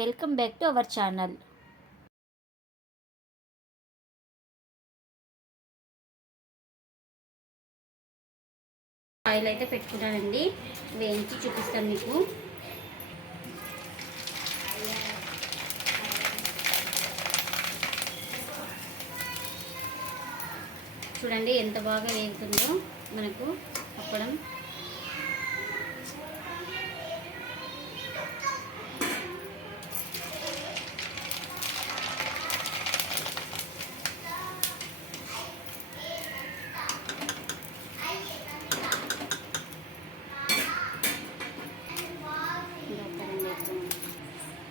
Welcome back to our channel. Oil అయితే పెట్టుకున్నానండి. వేయించి చూపిస్తాను మీకు. చూడండి ఎంత బాగా వేగుతుందో మనకు అప్పడం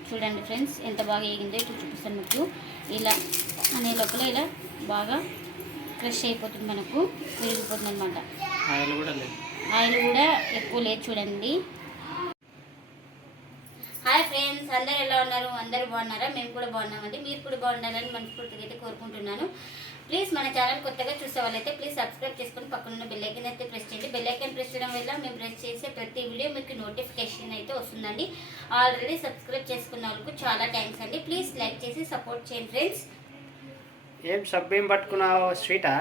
చూడండి ఫ్రెండ్స్ ఎంత బాగా వేగిందో ఇట్లా చూపిస్తాను మీకు. ఇలా అనే లోపల ఇలా బాగా ఫ్రెష్ అయిపోతుంది మనకు వేగిపోతుంది అనమాట ఆయిల్ కూడా లేదు. ఆయిల్ కూడా ఎక్కువ లేదు చూడండి. హాయ్ ఫ్రెండ్స్ అందరు ఎలా ఉన్నారు? అందరూ బాగున్నారా? మేము కూడా బాగున్నామండి. మీరు కూడా బాగుండాలని మనస్ఫూర్తిగా అయితే కోరుకుంటున్నాను. ప్లీజ్ మన ఛానల్ కొత్తగా చూసే వాళ్ళైతే ప్లీజ్ సబ్స్క్రైబ్ చేసుకొని పక్కన బెల్ ఐకన్ అయితే ప్రెస్ చేయండి. బెల్ ఐకన్ ప్రెస్ చేయడం వల్ల మేము ప్రెస్ చేసే ప్రతి వీడియో మీకు నోటిఫికేషన్ అయితే వస్తుందండి. ఆల్రెడీ సబ్స్క్రైబ్ చేసుకున్న వాళ్ళకు చాలా థ్యాంక్స్ అండి. ప్లీజ్ లైక్ చేసి సపోర్ట్ చేయండి ఫ్రెండ్స్ ఏం సబ్బేం పట్టుకున్నావు స్వీటా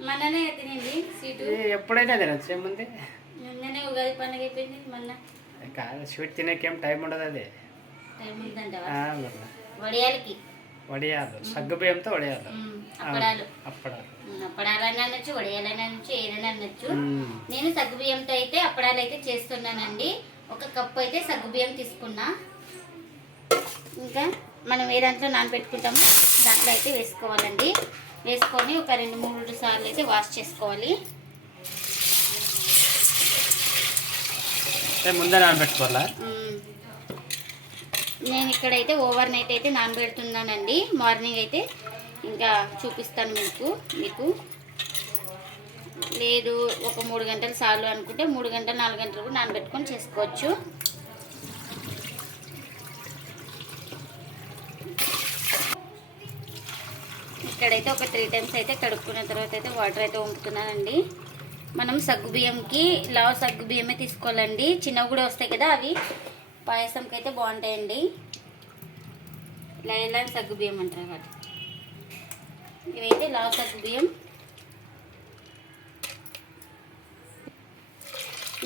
మొన్ననే తినండి సీటు ఏ, ఎప్పుడైనా తినచ్చు ఏముంది? మొన్ననే ఉగాది పండుగ అయిపోయింది మొన్న. కాదు స్వీట్ తినేకేం టైం ఉండదు అది. టైం మరి. వడియాలకి. వడియాలు సగ్గు బియ్యంతో వడియాలు అప్పడాలు. అప్పడాలు. అప్పడాలైనా అనొచ్చు వడియాలైనా అనొచ్చు ఏదైనా అనొచ్చు. నేను సగ్గుబియ్యంతో అయితే అప్పడాలు అయితే చేస్తున్నానండి. ఒక కప్పు అయితే సగ్గుబియ్యం తీసుకున్నా. ఇంకా మనం ఏ దాంట్లో నానబెట్టుకుంటామో దాంట్లో అయితే వేసుకోవాలండి. వేసుకొని ఒక రెండు మూడు సార్లు అయితే వాష్ చేసుకోవాలి. ముందే నానబెట్టుకోవాలా. నేను ఇక్కడైతే ఓవర్ నైట్ అయితే నానబెడుతున్నానండి. మార్నింగ్ అయితే ఇంకా చూపిస్తాను మీకు మీకు. లేదు ఒక మూడు గంటలు చాలు అనుకుంటే మూడు గంటలు నాలుగు గంటలు కూడా నానబెట్టుకొని చేసుకోవచ్చు. ఇక్కడైతే ఒక త్రీ టైమ్స్ అయితే కడుక్కున్న తర్వాత అయితే వాటర్ అయితే వంపుతున్నానండి. మనం సగ్గు బియ్యంకి లావు సగ్గు బియ్యమే తీసుకోవాలండి. చిన్నవి కూడా వస్తాయి కదా అవి. పాయసంకి అయితే బాగుంటాయండి. లైన్ సగ్గు బియ్యం అంటారు వాటి. ఇవైతే లావు సగ్గు బియ్యం.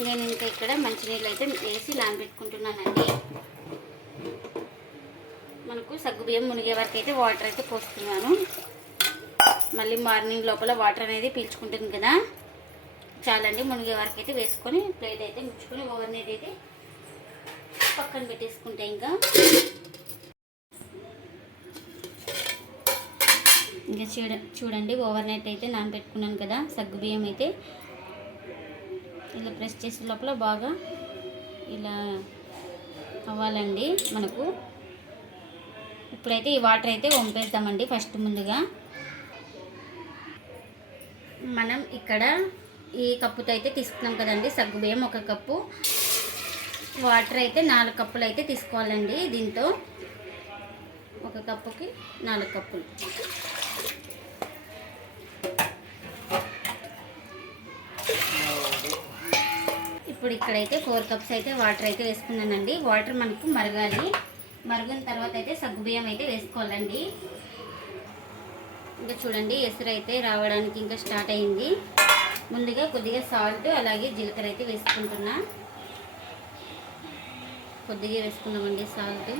నేను ఇంకా ఇక్కడ మంచినీళ్ళు అయితే వేసి నానబెట్టుకుంటున్నానండి. మనకు సగ్గు బియ్యం మునిగే వరకు అయితే వాటర్ అయితే పోస్తున్నాను. మళ్ళీ మార్నింగ్ లోపల వాటర్ అనేది పీల్చుకుంటుంది కదా. చాలండి మునిగే వరకు అయితే వేసుకొని ప్లేట్ అయితే ముచ్చుకొని ఓవర్ నైట్ అయితే పక్కన పెట్టేసుకుంటే ఇంకా ఇంకా చూడ చూడండి ఓవర్ నైట్ అయితే నానబెట్టుకున్నాను కదా సగ్గు బియ్యం అయితే. ఇలా ప్రెస్ చేసే లోపల బాగా ఇలా అవ్వాలండి మనకు. ఇప్పుడైతే ఈ వాటర్ అయితే వంపేద్దామండి ఫస్ట్ ముందుగా. మనం ఇక్కడ ఈ కప్పుతో అయితే తీసుకున్నాం కదండి సగ్గు బియ్యం ఒక కప్పు. వాటర్ అయితే నాలుగు కప్పులు అయితే తీసుకోవాలండి దీంతో. ఒక కప్పుకి నాలుగు కప్పులు. ఇప్పుడు ఇక్కడైతే ఫోర్ కప్స్ అయితే వాటర్ అయితే వేసుకున్నానండి. వాటర్ మనకు మరగాలి. మరిగిన తర్వాత అయితే సగ్గుబియ్యం అయితే వేసుకోవాలండి. ఇంకా చూడండి ఎసురు అయితే రావడానికి ఇంకా స్టార్ట్ అయింది. ముందుగా కొద్దిగా సాల్ట్ అలాగే జీలకర్ర అయితే వేసుకుంటున్నా. కొద్దిగా వేసుకున్నామండి సాల్ట్.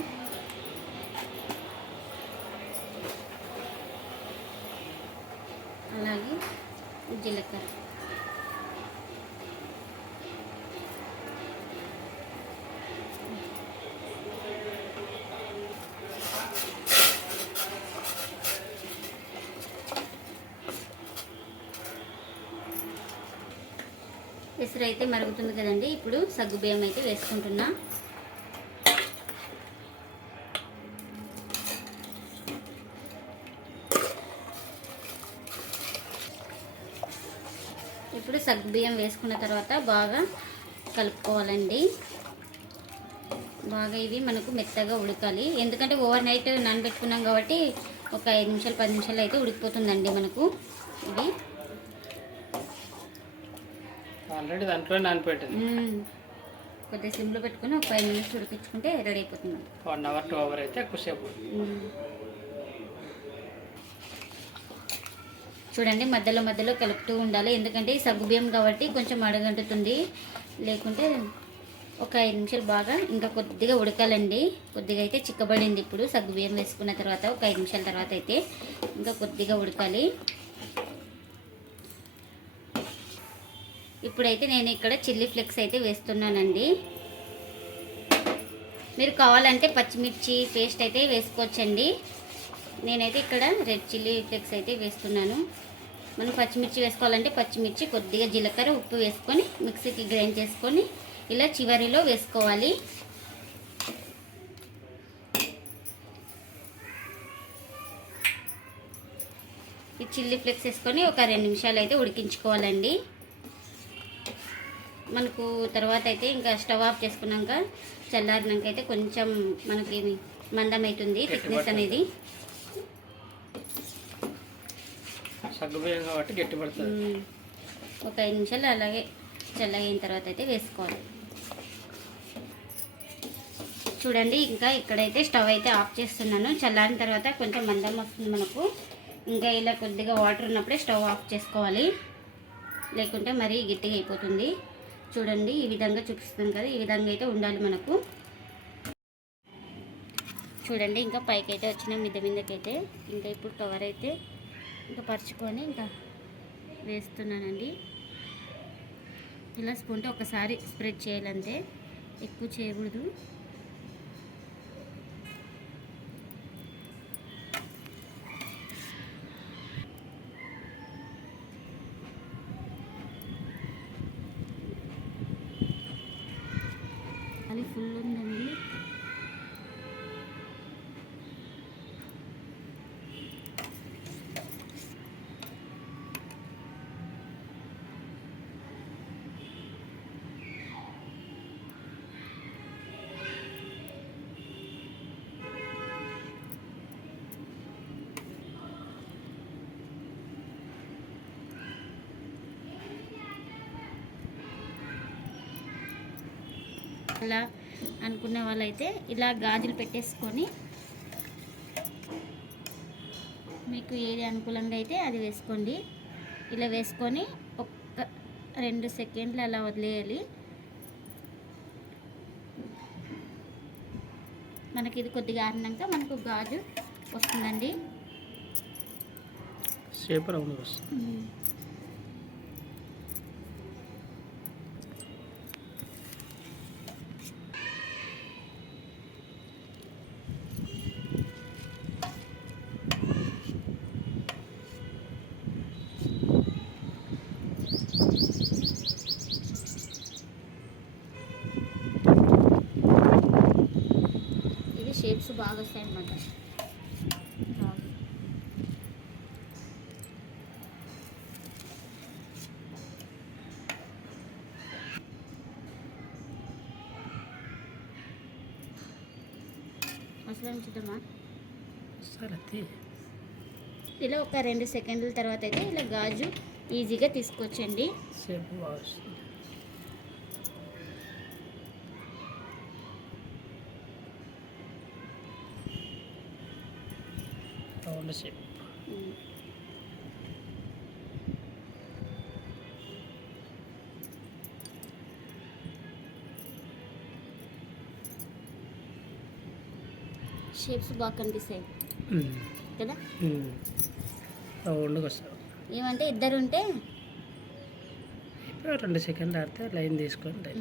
అలాగే జీలకర్ర. ఎసురు అయితే మరుగుతుంది కదండి. ఇప్పుడు సగ్గు బియ్యం అయితే వేసుకుంటున్నా. ఇప్పుడు సగ్గు బియ్యం వేసుకున్న తర్వాత బాగా కలుపుకోవాలండి. బాగా ఇవి మనకు మెత్తగా ఉడకాలి. ఎందుకంటే ఓవర్ నైట్ నానబెట్టుకున్నాం కాబట్టి ఒక ఐదు నిమిషాలు పది నిమిషాలు అయితే ఉడికిపోతుందండి మనకు ఇది ఆల్రెడీ దాంట్లో. కొద్దిగా సిమ్లో పెట్టుకొని ఒక ఫైవ్ మినిట్స్ ఉడికించుకుంటే రెడీ అయిపోతుంది. వన్ అవర్ టూ అవర్ అయితే ఎక్కువసేపు. చూడండి మధ్యలో మధ్యలో కలుపుతూ ఉండాలి. ఎందుకంటే సగ్గుబియ్యం సగ్గు బియ్యం కాబట్టి కొంచెం అడగంటుతుంది. లేకుంటే ఒక ఐదు నిమిషాలు బాగా ఇంకా కొద్దిగా ఉడకాలండి. కొద్దిగా అయితే చిక్కబడింది ఇప్పుడు సగ్గు బియ్యం వేసుకున్న తర్వాత ఒక ఐదు నిమిషాల తర్వాత అయితే ఇంకా కొద్దిగా ఉడకాలి. ఇప్పుడైతే నేను ఇక్కడ చిల్లీ ఫ్లెక్స్ అయితే వేస్తున్నానండి. మీరు కావాలంటే పచ్చిమిర్చి పేస్ట్ అయితే వేసుకోవచ్చండి. నేనైతే ఇక్కడ రెడ్ చిల్లీ ఫ్లెక్స్ అయితే వేస్తున్నాను. మనం పచ్చిమిర్చి వేసుకోవాలంటే పచ్చిమిర్చి కొద్దిగా జీలకర్ర ఉప్పు వేసుకొని మిక్సీకి గ్రైండ్ చేసుకొని ఇలా చివరిలో వేసుకోవాలి. ఈ చిల్లీ ఫ్లేక్స్ వేసుకొని ఒక రెండు నిమిషాలు అయితే ఉడికించుకోవాలండి. మనకు తర్వాత అయితే ఇంకా స్టవ్ ఆఫ్ చేసుకున్నాక చల్లారినాక అయితే కొంచెం మనకి మందం అవుతుంది థిక్నెస్ అనేది. సగ్గు కాబట్టి గట్టి పడుతుంది ఒక ఐదు నిమిషాలు అలాగే చల్లగైన తర్వాత అయితే వేసుకోవాలి. చూడండి ఇంకా ఇక్కడైతే స్టవ్ అయితే ఆఫ్ చేస్తున్నాను. చల్లారిన తర్వాత కొంచెం మందం వస్తుంది మనకు. ఇంకా ఇలా కొద్దిగా వాటర్ ఉన్నప్పుడే స్టవ్ ఆఫ్ చేసుకోవాలి. లేకుంటే మరీ గట్టిగా అయిపోతుంది. చూడండి ఈ విధంగా చూపిస్తుంది కదా ఈ విధంగా అయితే ఉండాలి మనకు. చూడండి ఇంకా పైకి అయితే వచ్చిన మిద్ద మీదకైతే. ఇంకా ఇప్పుడు కవర్ అయితే ఇంకా పరుచుకొని ఇంకా వేస్తున్నానండి. ఇలా స్పూన్తో ఒకసారి స్ప్రెడ్ చేయాలంతే ఎక్కువ చేయకూడదు. అలా అనుకునే వాళ్ళైతే ఇలా గాజులు పెట్టేసుకొని మీకు ఏది అనుకూలంగా అయితే అది వేసుకోండి. ఇలా వేసుకొని ఒక్క రెండు సెకండ్లు అలా వదిలేయాలి. మనకి ఇది కొద్దిగా ఆరినాక మనకు గాజు వస్తుందండి. రౌండ్ వస్తుంది షేప్స్ బాగా వస్తాయి అన్నమాట. తీ. ఇలా ఒక రెండు సెకండ్ల తర్వాత అయితే ఇలా గాజు ఈజీగా తీసుకోవచ్చండి రౌండ్ షేప్. షేప్స్ బాగా కనిపిస్తాయి. కదా? రౌండ్గా వస్తుంది ఏమంటే ఇద్దరు ఉంటే రెండు సెకండ్లు ఆడితే లైన్ తీసుకొని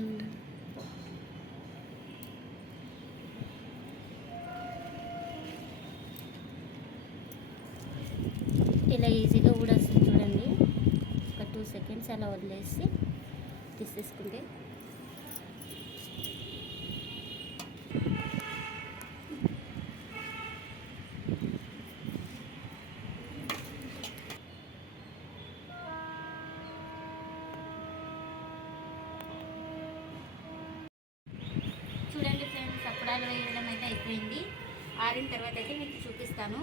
ఇలా ఈజీగా కూడా వస్తుంది చూడండి. ఒక టూ సెకండ్స్ అలా వదిలేసి తీసేసుకుంటే. చూడండి ఫ్రెండ్స్ అప్పుడాలు వేయడం అయితే అయిపోయింది. ఆరిన తర్వాత అయితే మీకు చూపిస్తాను.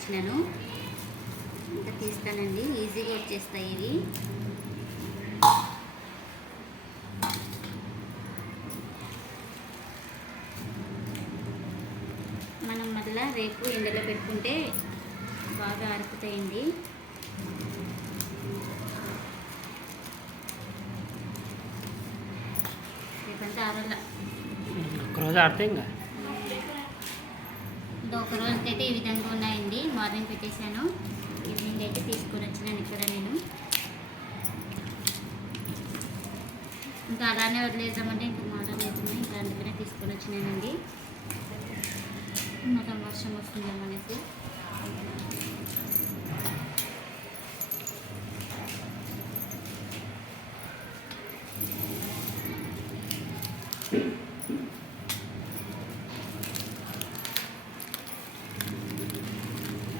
వచ్చినాను ఇంకా తీస్తానండి. ఈజీగా వచ్చేస్తాయి ఇవి. మనం మళ్ళీ రేపు ఎండలో పెట్టుకుంటే బాగా అరుపుతాయండి రేపంతా ఆరల్ల ఒక్కరోజు ఆడితే ఇంకా? ఇంకా ఒక రోజుకైతే ఈ విధంగా అండి మార్నింగ్ పెట్టేశాను. ఈవినింగ్ అయితే తీసుకొని వచ్చినాను ఇక్కడ నేను. ఇంకా అలానే వదిలేద్దామంటే ఇంకా మోటార్ అవుతుంది ఇంకా అందుకనే తీసుకొని వచ్చినానండి. మొత్తం వర్షం వస్తుందేమో అనేసి.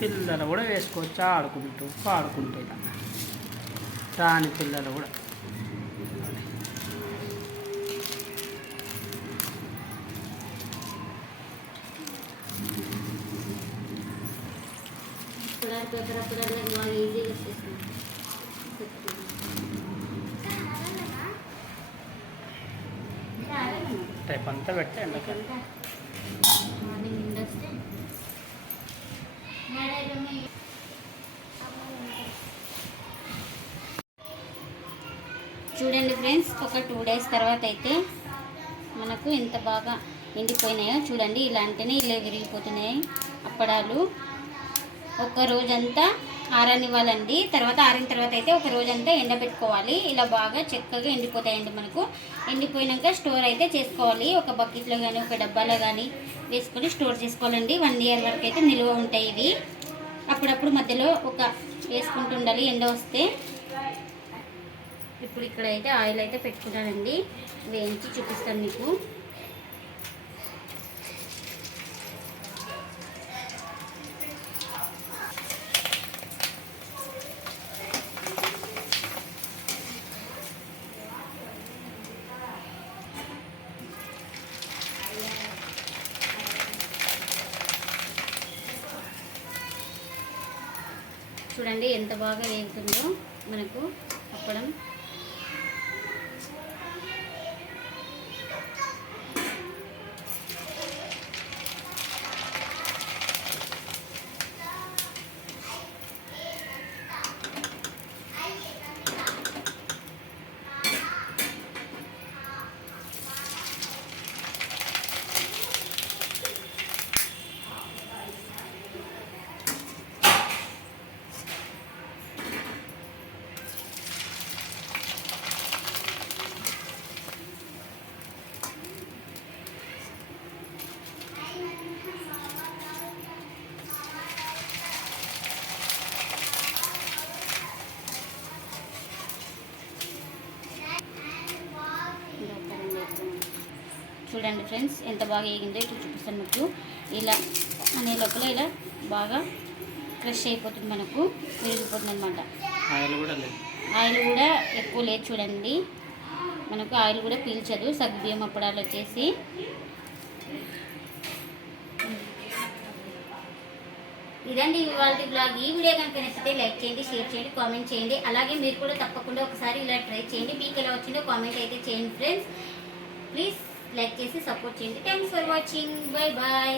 పిల్లలు కూడా వేసుకోవచ్చు ఆడుకుంటూ పాడుకుంటూ రాని పిల్లలు కూడా. టైపు అంతా పెట్టండి డేస్ తర్వాత అయితే మనకు ఎంత బాగా ఎండిపోయినాయో చూడండి. ఇలాంటినే ఇలా విరిగిపోతున్నాయి. అప్పడాలు ఒక రోజంతా ఆరనివ్వాలండి. తర్వాత ఆరిన తర్వాత అయితే ఒక రోజంతా ఎండబెట్టుకోవాలి. ఇలా బాగా చక్కగా ఎండిపోతాయండి మనకు. ఎండిపోయినాక స్టోర్ అయితే చేసుకోవాలి. ఒక బకెట్లో కానీ ఒక డబ్బాలో కానీ వేసుకొని స్టోర్ చేసుకోవాలండి. వన్ ఇయర్ వరకు అయితే నిల్వ ఉంటాయి ఇవి. అప్పుడప్పుడు మధ్యలో ఒక వేసుకుంటుండాలి ఎండ వస్తే. ఇప్పుడు ఇక్కడ అయితే ఆయిల్ అయితే పెట్టుకున్నానండి. వేయించి చూపిస్తాను మీకు. చూడండి ఎంత బాగా వేగుతుందో మనకు అప్పడం. చూడండి ఫ్రెండ్స్ ఎంత బాగా వేగిందో ఇప్పుడు చూపిస్తాను మీకు. ఇలా అనే లోపల ఇలా బాగా క్రష్ అయిపోతుంది మనకు విరిగిపోతుంది అనమాట ఆయిల్ కూడా ఎక్కువ లేదు చూడండి. మనకు ఆయిల్ కూడా పీల్చదు సగ్గుబియ్యం అప్పడాలు వచ్చేసి. ఇదండి ఇవాళ బ్లాగ్ ఈ వీడియో కనుక నచ్చితే లైక్ చేయండి షేర్ చేయండి కామెంట్ చేయండి. అలాగే మీరు కూడా తప్పకుండా ఒకసారి ఇలా ట్రై చేయండి. మీకు ఎలా వచ్చిందో కామెంట్ అయితే చేయండి ఫ్రెండ్స్. ప్లీజ్ లైక్ చేసి సపోర్ట్ చేయండి. Thanks for watching bye bye